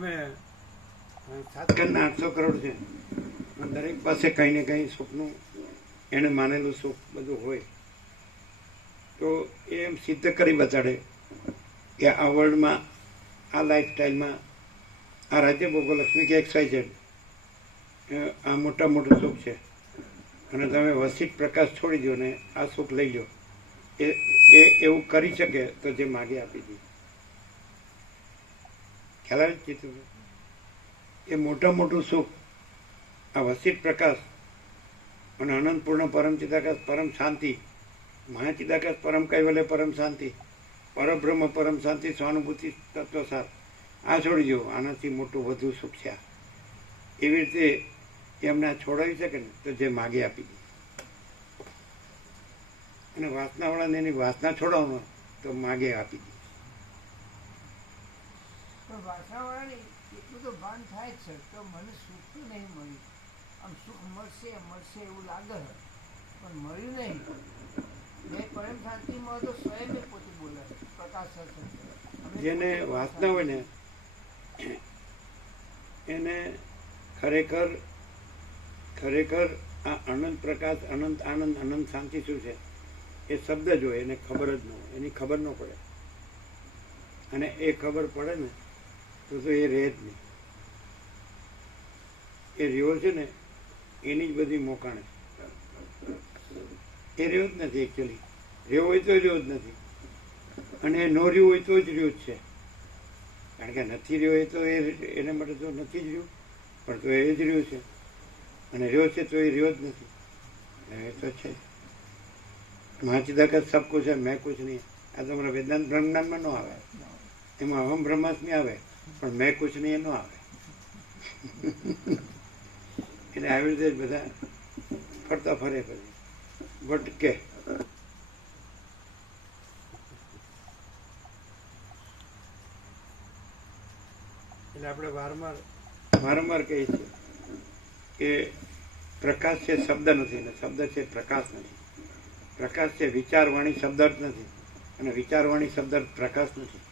અમે 800 કરોડ છે, દરેક પાસે કંઈ ને કંઈ સુખનું એને માનેલું સુખ બધું હોય, તો એ એમ સિદ્ધ કરી બતાડે કે આ વર્લ્ડમાં, આ લાઈફસ્ટાઈલમાં, આ રાજ્ય ભોગોલક્ષ્મી કે XYZ આ મોટું સુખ છે, અને તમે વસિત પ્રકાશ છોડી દો ને આ સુખ લઈ લો. એ એવું કરી શકે તો જે માગે આપી દે. ખ્યાલ આવે છે? એ મોટું સુખ આ વસિત પ્રકાશ અને અનંતપૂર્ણ પરમ ચિદાકાશ પરમ શાંતિ, મહાચિદાકાશ પરમ કૈવલ્ય પરમ શાંતિ, પરબ્રહ્મ પરમ શાંતિ, સ્વાનુભૂતિ તત્વસાર, આ છોડી દો. આનાથી મોટું વધુ સુખ છે. એવી રીતે એમને છોડાવી શકે ને તો જે માગે આપી દે. અને વાસનાવાળાને એની વાસના છોડાવવાનો તો માગે આપી દે. પણ વાસનાવાળાને એટલું તો ભાન થાય જ છે તો મને સુખ તો નહીં મળ્યું. આમ સુખ મળશે એવું લાગે પણ મળ્યું નહીં. મેં પરમ શાંતિમાં તો સ્વયં પોતે બોલે પ્રકાશ થશે. જેને વાસના હોય ને એને ખરેખર આ અનંત પ્રકાશ, અનંત આનંદ, અનંત શાંતિ શું છે એ શબ્દ જ હોય, એને ખબર જ ન હોય, એની ખબર ન પડે. અને એ ખબર પડે ને તો એ રહે જ નહીં. એ રહ્યો છે ને એની જ બધી મોકાણે. એ રહ્યો જ નથી એકચ્યુઅલી. રહ્યો હોય તો રહ્યો જ નથી, અને ન રહ્યું હોય તો જ રહ્યું જ છે. કારણ કે નથી રહ્યો એ તો એના માટે તો નથી જ રહ્યું, પણ તો એ જ રહ્યું છે. અને રહ્યો છે તો એ રહ્યો જ નથી. એ તો છે મહાચિદાકાશ સબ કુછ है, मैं कुछ नहीं. આ તો મારા વેદાંત બ્રહ્મજ્ઞાનમાં ન આવે. એમાં અહમ બ્રહ્માસ્મિ આવે, પણ મેં કુછ નહીં એ ન આવે. એટલે આવી રીતે જ બધા ફરતા ફરે પછી ભટકે. એટલે આપણે વારંવાર કહીએ છીએ કે પ્રકાશ છે શબ્દ નથી, ને શબ્દ છે પ્રકાશ નથી. પ્રકાશ છે વિચારવાણી શબ્દ નથી, અને વિચારવાણી શબ્દ પ્રકાશ નથી.